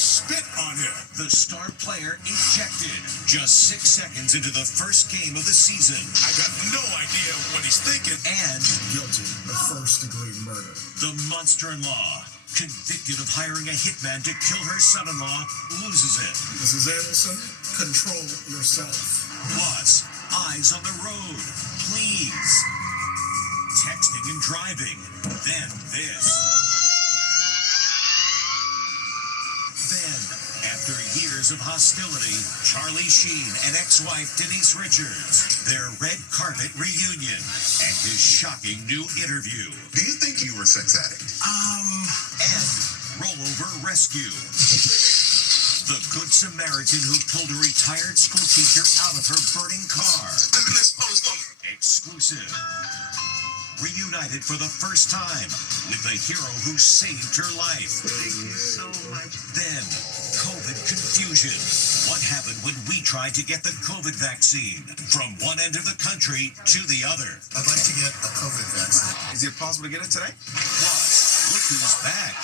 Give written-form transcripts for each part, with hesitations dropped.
spit on him. The star player ejected just 6 seconds into the first game of the season. I got no idea what he's thinking. And guilty of first-degree murder. the monster-in-law, convicted of hiring a hitman to kill her son-in-law, loses it. Mrs. Adelson, control yourself. Plus, eyes on the road, please. Texting and driving. Then this. Then, after years of hostility, Charlie Sheen and ex-wife Denise Richards, their red carpet reunion, and his shocking new interview. Do you think you were a sex addict? And rollover rescue. The Good Samaritan who pulled a retired school teacher out of her burning car. Exclusive. Reunited for the first time with the hero who saved her life. Thank you so much. Then, COVID confusion. What happened when we tried to get the COVID vaccine from one end of the country to the other? I'd like to get a COVID vaccine. Is it possible to get it today? Plus, look who's back.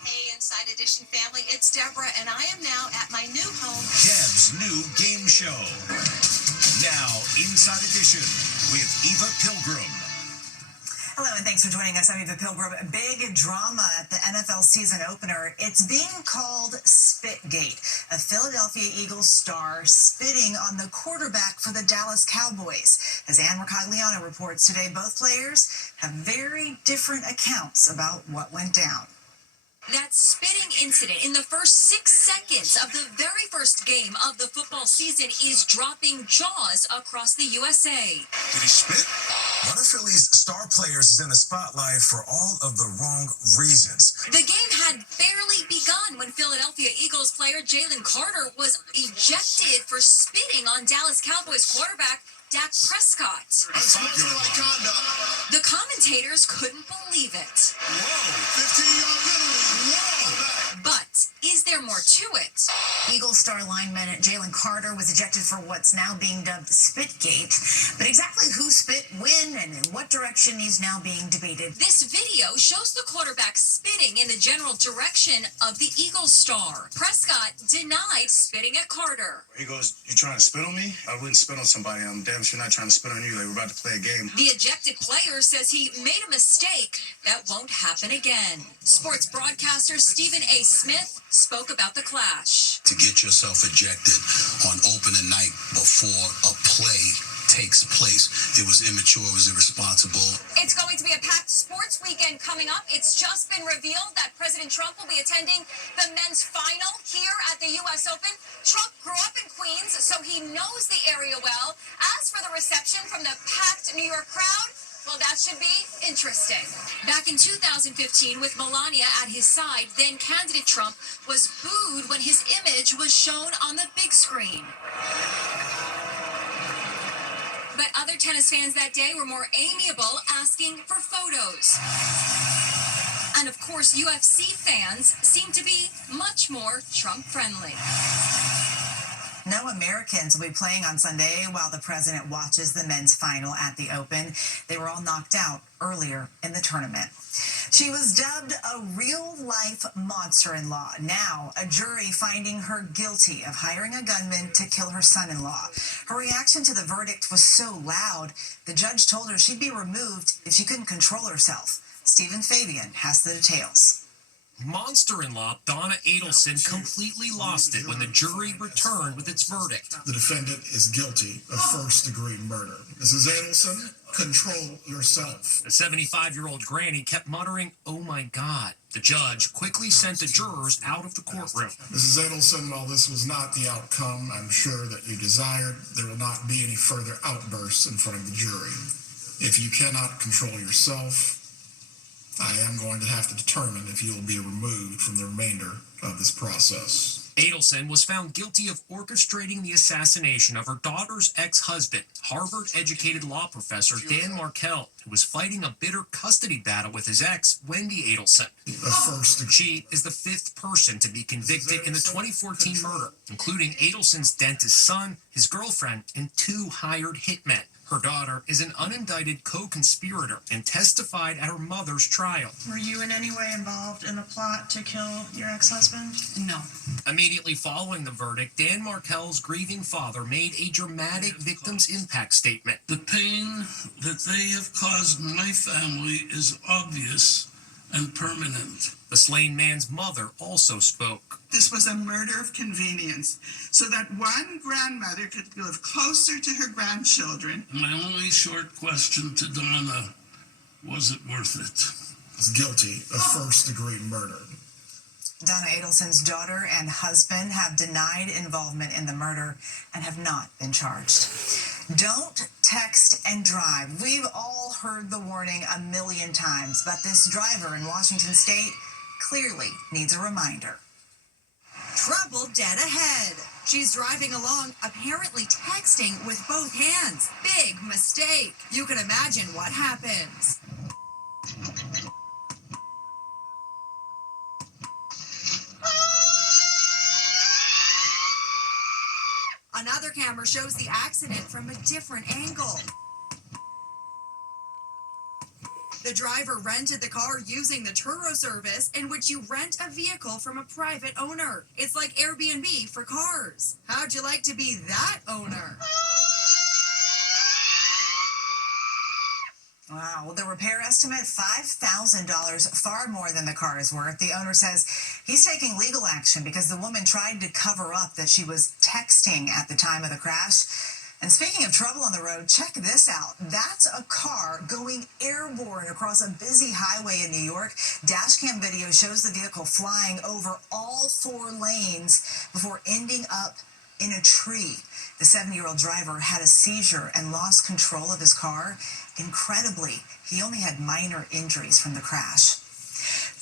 Hey, Inside Edition family, it's Deborah, and I am now at my new home. Deb's new game show. Now, Inside Edition with Eva Pilgrim. Hello, and thanks for joining us. I'm Eva Pilgrim. Big drama at the NFL season opener. It's being called Spitgate. A Philadelphia Eagles star spitting on the quarterback for the Dallas Cowboys. As Ann Mercogliano reports today, both players have very different accounts about what went down. That spitting incident in the first 6 seconds of the very first game of the football season is dropping jaws across the USA. Did he spit? One of Philly's star players is in the spotlight for all of the wrong reasons. The game had barely begun when Philadelphia Eagles player Jalen Carter was ejected for spitting on Dallas Cowboys quarterback Dak Prescott. Unsportsmanlike conduct. The commentators couldn't believe it. Whoa, 15-yard penalty. Whoa. But is there more to it? Eagles star lineman Jalen Carter was ejected for what's now being dubbed Spitgate. But exactly who spit when and in what direction is now being debated. This video shows the quarterback spitting in the general direction of the Eagles star. Prescott denied spitting at Carter. He goes, "You trying to spit on me? I wouldn't spit on somebody. I'm damn sure not trying to spit on you. Like, we're about to play a game." The ejected player says he made a mistake that won't happen again. Sports broadcaster Stephen A. Smith spoke about the clash. To get yourself ejected on opening night before a play takes place, it was immature, it was irresponsible. It's going to be a packed sports weekend coming up. It's just been revealed that President Trump will be attending the men's final here at the U.S. Open. Trump grew up in Queens, so he knows the area well. As for the reception from the packed New York crowd, well, that should be interesting. Back in 2015, with Melania at his side, then candidate Trump was booed when his image was shown on the big screen. But other tennis fans that day were more amiable, asking for photos. And of course, UFC fans seem to be much more Trump-friendly. No Americans will be playing on Sunday while the president watches the men's final at the Open. They were all knocked out earlier in the tournament. She was dubbed a real-life monster-in-law. Now, a jury finding her guilty of hiring a gunman to kill her son-in-law. Her reaction to the verdict was so loud, the judge told her she'd be removed if she couldn't control herself. Stephen Fabian has the details. Monster-in-law Donna Adelson completely lost it when the jury returned with its verdict. The defendant is guilty of first-degree murder. Mrs. Adelson, control yourself. The 75-year-old granny kept muttering, "Oh my God." The judge quickly sent the jurors out of the courtroom. Mrs. Adelson, while this was not the outcome I'm sure that you desired, there will not be any further outbursts in front of the jury. If you cannot control yourself, I am going to have to determine if you will be removed from the remainder of this process. Adelson was found guilty of orchestrating the assassination of her daughter's ex-husband, Harvard-educated law professor Dan Markell, who was fighting a bitter custody battle with his ex, Wendy Adelson. She is the fifth person to be convicted in the 2014 murder, including Adelson's dentist son, his girlfriend, and two hired hitmen. Her daughter is an unindicted co-conspirator and testified at her mother's trial. Were you in any way involved in a plot to kill your ex-husband? No. Immediately following the verdict, Dan Markel's grieving father made a dramatic victim's impact statement. The pain that they have caused my family is obvious and permanent. The slain man's mother also spoke. This was a murder of convenience, so that one grandmother could live closer to her grandchildren. My only short question to Donna, was it worth it? Is guilty of first-degree murder. Donna Adelson's daughter and husband have denied involvement in the murder and have not been charged. Don't text and drive. We've all heard the warning a million times, but this driver in Washington State clearly needs a reminder. Trouble dead ahead. She's driving along, apparently texting with both hands. Big mistake. You can imagine what happens. Another camera shows the accident from a different angle. The driver rented the car using the Turo service, in which you rent a vehicle from a private owner. It's like Airbnb for cars. How'd you like to be that owner? Wow, well, the repair estimate, $5,000, far more than the car is worth. The owner says he's taking legal action because the woman tried to cover up that she was texting at the time of the crash. And speaking of trouble on the road, check this out. That's a car going airborne across a busy highway in New York. Dashcam video shows the vehicle flying over all 4 lanes before ending up in a tree. The 70-year-old driver had a seizure and lost control of his car. Incredibly, he only had minor injuries from the crash.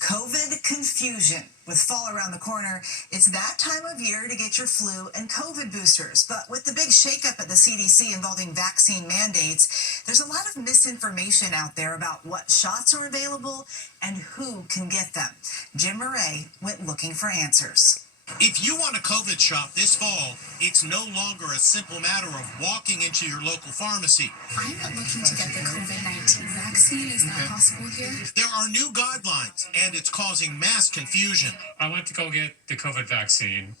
COVID confusion. With fall around the corner, it's that time of year to get your flu and COVID boosters. But with the big shakeup at the CDC involving vaccine mandates, there's a lot of misinformation out there about what shots are available and who can get them. Jim Murray went looking for answers. If you want a COVID shot this fall, it's no longer a simple matter of walking into your local pharmacy. I'm not looking to get the COVID-19 vaccine. Is that possible here? There are new guidelines, and it's causing mass confusion. I went to go get the COVID vaccine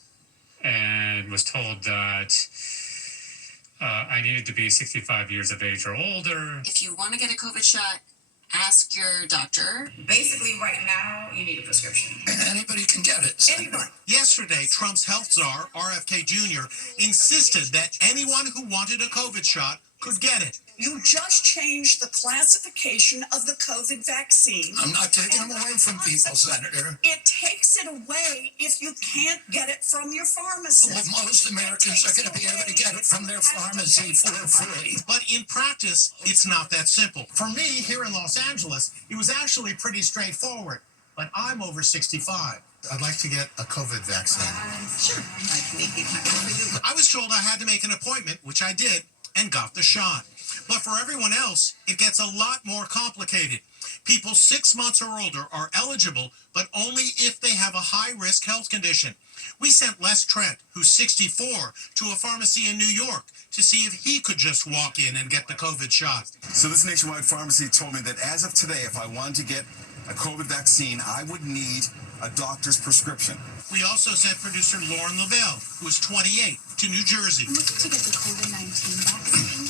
and was told that I needed to be 65 years of age or older. If you want to get a COVID shot, ask your doctor. Basically, right now, you need a prescription. And anybody can get it. Anybody. Yesterday, Trump's health czar, RFK Jr., insisted that anyone who wanted a COVID shot could get it. You just changed the classification of the COVID vaccine. I'm not taking them away from people, Senator. It takes it away if you can't get it from your pharmacist. Well, most Americans are going to be able to get it from their pharmacy for free. But in practice, it's not that simple. For me, here in Los Angeles, it was actually pretty straightforward. But I'm over 65. I'd like to get a COVID vaccine. Sure. I can make it happen for you. I was told I had to make an appointment, which I did, and got the shot. But for everyone else, it gets a lot more complicated. People 6 months or older are eligible, but only if they have a high-risk health condition. We sent Les Trent, who's 64, to a pharmacy in New York to see if he could just walk in and get the COVID shot. So this nationwide pharmacy told me that as of today, if I wanted to get a COVID vaccine, I would need a doctor's prescription. We also sent producer Lauren Lavelle, who is 28, to New Jersey. I'm looking to get the COVID-19 vaccine.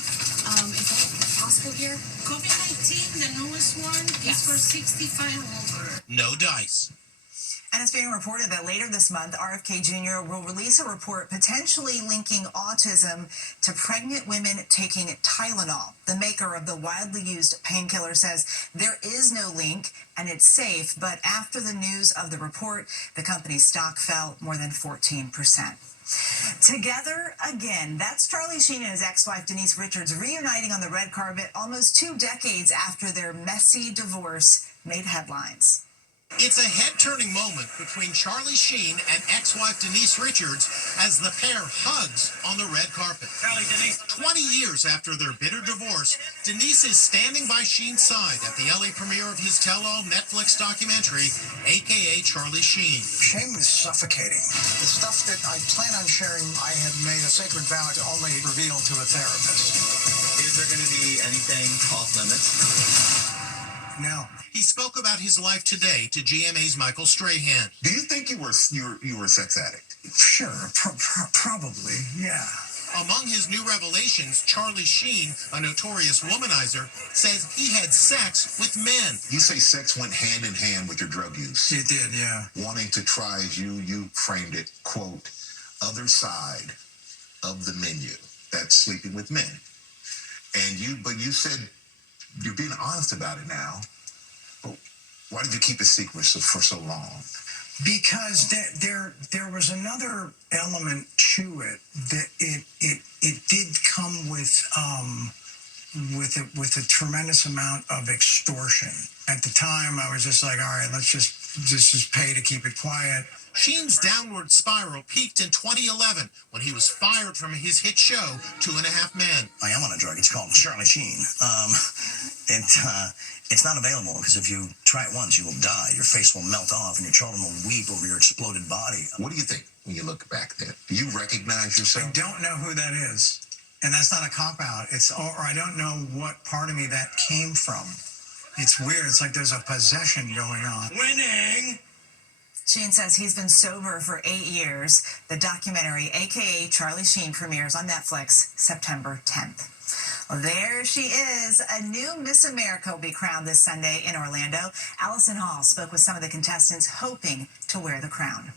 Is that possible here? COVID-19, the newest one, is for 65 over. No dice. And it's being reported that later this month, RFK Jr. will release a report potentially linking autism to pregnant women taking Tylenol. The maker of the widely used painkiller says there is no link and it's safe, but after the news of the report, the company's stock fell more than 14%. Together again. That's Charlie Sheen and his ex-wife Denise Richards reuniting on the red carpet almost 2 decades after their messy divorce made headlines. It's a head-turning moment between Charlie Sheen and ex-wife Denise Richards as the pair hugs on the red carpet. 20 years after their bitter divorce, Denise is standing by Sheen's side at the LA premiere of his tell-all Netflix documentary, a.k.a. Charlie Sheen. Shame is suffocating. The stuff that I plan on sharing, I had made a sacred vow to only reveal to a therapist. there going to be anything off limits? No. He spoke about his life today to GMA's Michael Strahan. Do you think you were a sex addict? Sure, probably, yeah. Among his new revelations, Charlie Sheen, a notorious womanizer, says he had sex with men. You say sex went hand in hand with your drug use. It did, yeah. Wanting to try, as you framed it, quote, other side of the menu. That's sleeping with men. But you said you're being honest about it now. But why did you keep it secret for so long? Because there was another element to it that it did come with a tremendous amount of extortion. At the time, I was just like, all right, let's just pay to keep it quiet. Sheen's downward spiral peaked in 2011 when he was fired from his hit show 2.5 Men. I am on a drug. It's called Charlie Sheen. It's not available because if you try it once, you will die. Your face will melt off and your children will weep over your exploded body. What do you think when you look back there? Do you recognize yourself? I don't know who that is. And that's not a cop-out. Or I don't know what part of me that came from. It's weird. It's like there's a possession going on. Winning! Sheen says he's been sober for 8 years. The documentary, a.k.a. Charlie Sheen, premieres on Netflix September 10th. Well, there she is. A new Miss America will be crowned this Sunday in Orlando. Allison Hall spoke with some of the contestants hoping to wear the crown.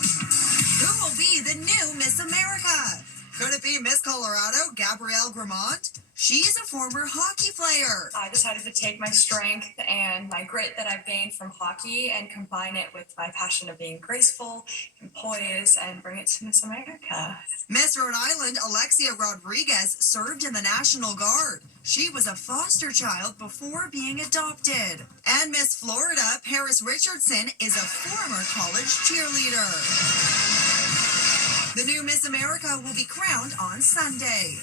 Who will be the new Miss America? Could it be Miss Colorado, Gabrielle Gramont? She's a former hockey player. I decided to take my strength and my grit that I've gained from hockey and combine it with my passion of being graceful and poised and bring it to Miss America. Miss Rhode Island, Alexia Rodriguez, served in the National Guard. She was a foster child before being adopted. And Miss Florida, Paris Richardson, is a former college cheerleader. The new Miss America will be crowned on Sunday.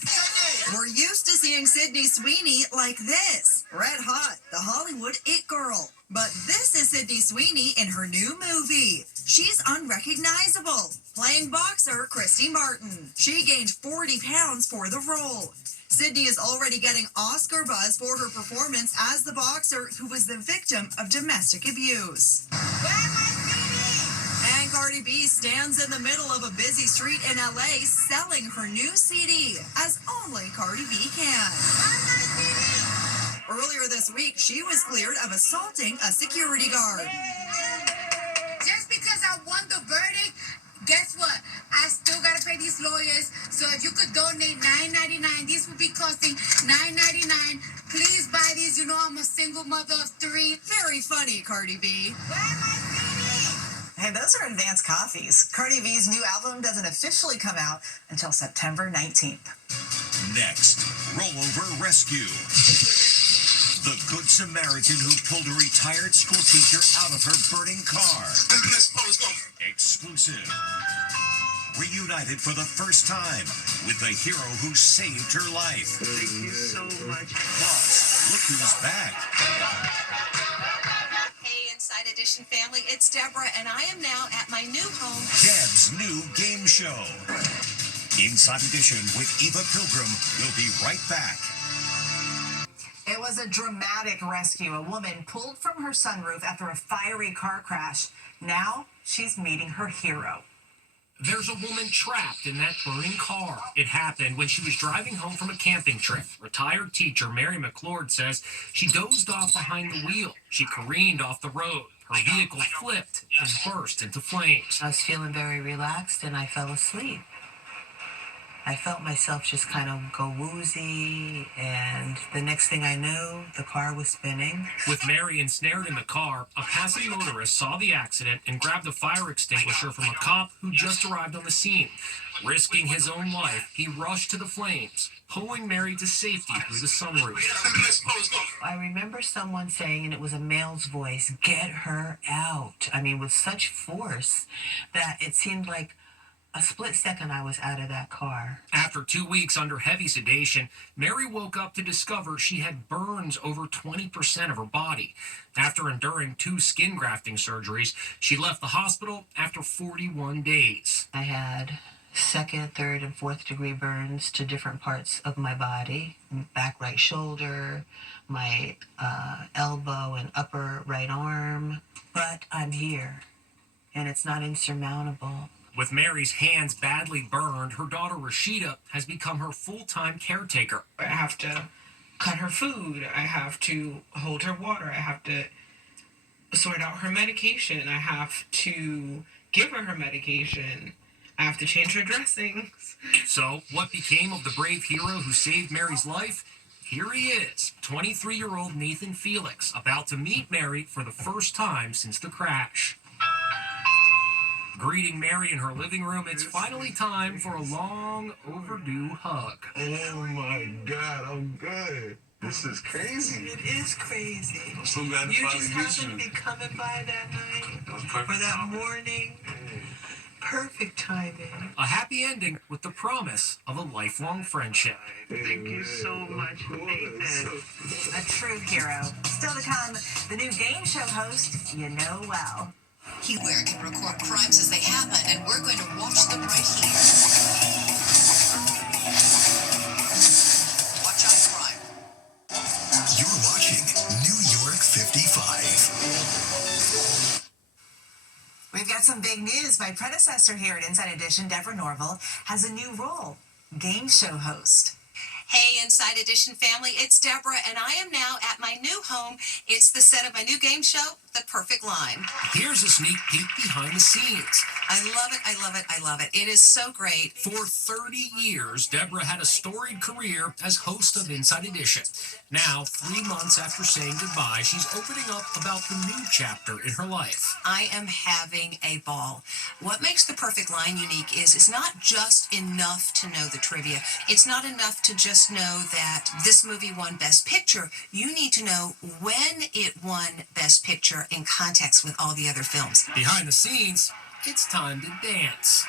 We're used to seeing Sydney Sweeney like this. Red hot, the Hollywood it girl. But this is Sydney Sweeney in her new movie. She's unrecognizable, playing boxer Christy Martin. She gained 40 pounds for the role. Sydney is already getting Oscar buzz for her performance as the boxer who was the victim of domestic abuse. And Cardi B stands in the middle of a busy street in LA selling her new CD, as only Cardi B can. Earlier this week, she was cleared of assaulting a security guard. Just because I won the verdict, guess what? I still gotta pay these lawyers. So if you could donate $9.99, these would be costing $9.99. Please buy these. You know I'm a single mother of 3. Very funny, Cardi B. Hey, those are advanced coffees. Cardi B's new album doesn't officially come out until September 19th. Next, Rollover Rescue. The Good Samaritan who pulled a retired school teacher out of her burning car. Exclusive. Reunited for the first time with the hero who saved her life. Thank you so much. Plus, look who's back. Hey, Inside Edition family, it's Deborah, and I am now at my new home. Deb's new game show. Inside Edition with Eva Pilgrim. We'll be right back. It was a dramatic rescue. A woman pulled from her sunroof after a fiery car crash. Now she's meeting her hero. There's a woman trapped in that burning car. It happened when she was driving home from a camping trip. Retired teacher Mary McLeod says she dozed off behind the wheel. She careened off the road. Her vehicle flipped and burst into flames. I was feeling very relaxed and I fell asleep. I felt myself just kind of go woozy, and the next thing I knew, the car was spinning. With Mary ensnared in the car, a passing motorist saw the accident and grabbed a fire extinguisher from a cop who just arrived on the scene. Risking his own life, he rushed to the flames, pulling Mary to safety through the sunroof. I remember someone saying, and it was a male's voice, "Get her out." I mean, with such force that it seemed like a split second I was out of that car. After 2 weeks under heavy sedation, Mary woke up to discover she had burns over 20% of her body. After enduring 2 skin grafting surgeries, she left the hospital after 41 days. I had second, third, and fourth degree burns to different parts of my body, back right shoulder, my elbow and upper right arm. But I'm here, and it's not insurmountable. With Mary's hands badly burned, her daughter Rashida has become her full-time caretaker. I have to cut her food. I have to hold her water. I have to sort out her medication. I have to give her medication. I have to change her dressings. So, what became of the brave hero who saved Mary's life? Here he is, 23-year-old Nathan Felix, about to meet Mary for the first time since the crash. Greeting Mary in her living room, it's finally time for a long overdue hug. Oh my God, I'm good. This is crazy. It is crazy. I'm so glad to You finally just meet happened you. to be coming by that night, That was perfect or that timing. morning. Perfect timing. A happy ending with the promise of a lifelong friendship. Thank you so much, Nathan. A true hero. Still to come, the new game show host you know well. Where can record crimes as they happen, and we're going to watch them right here. Watch out, crime. You're watching New York 55. We've got some big news. My predecessor here at Inside Edition, Deborah Norville, has a new role, game show host. Hey, Inside Edition family, it's Deborah, and I am now at my new home. It's the set of my new game show, The Perfect Line. Here's a sneak peek behind the scenes. I love it, I love it, I love it. It is so great. For 30 years, Deborah had a storied career as host of Inside Edition. Now, 3 months after saying goodbye, she's opening up about the new chapter in her life. I am having a ball. What makes The Perfect Line unique is it's not just enough to know the trivia. It's not enough to just know that this movie won Best Picture. You need to know when it won Best Picture in context with all the other films. Behind the scenes, it's time to dance.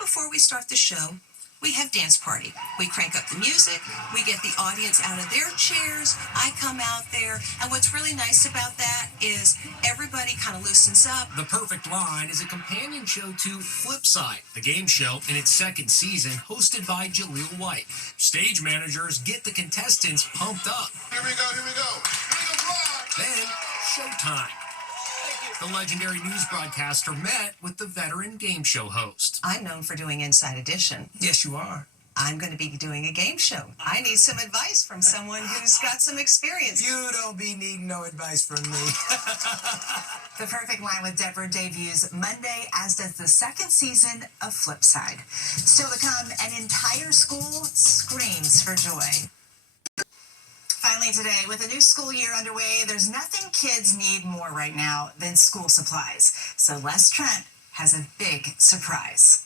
Before we start the show, we have dance party. We crank up the music, we get the audience out of their chairs, I come out there, and what's really nice about that is everybody kind of loosens up. The Perfect Line is a companion show to Flipside, the game show in its second season, hosted by Jaleel White. Stage managers get the contestants pumped up. Here we go, here we go. Then, showtime. The legendary news broadcaster met with the veteran game show host. I'm known for doing Inside Edition. Yes, you are. I'm going to be doing a game show. I need some advice from someone who's got some experience. You don't be needing no advice from me. The Perfect Line with Deborah debuts Monday, as does the second season of Flipside. Still to come, an entire school screams for joy. Finally today, with a new school year underway, there's nothing kids need more right now than school supplies. So Les Trent has a big surprise.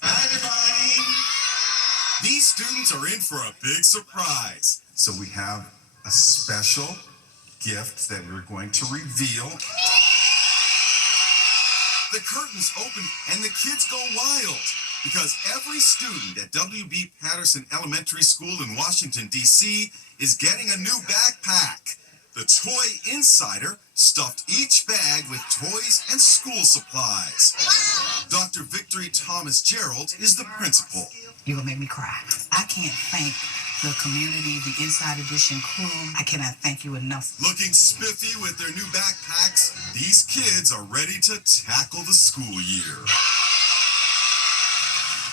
These students are in for a big surprise. So we have a special gift that we're going to reveal. The curtains open and the kids go wild because every student at W.B. Patterson Elementary School in Washington, D.C. is getting a new backpack. The Toy Insider stuffed each bag with toys and school supplies. Dr. Victory Thomas Gerald is the principal. You're going to make me cry. I can't thank the community, the Inside Edition crew. I cannot thank you enough. Looking spiffy with their new backpacks, these kids are ready to tackle the school year.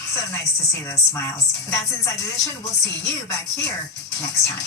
So nice to see those smiles. That's Inside Edition. We'll see you back here next time.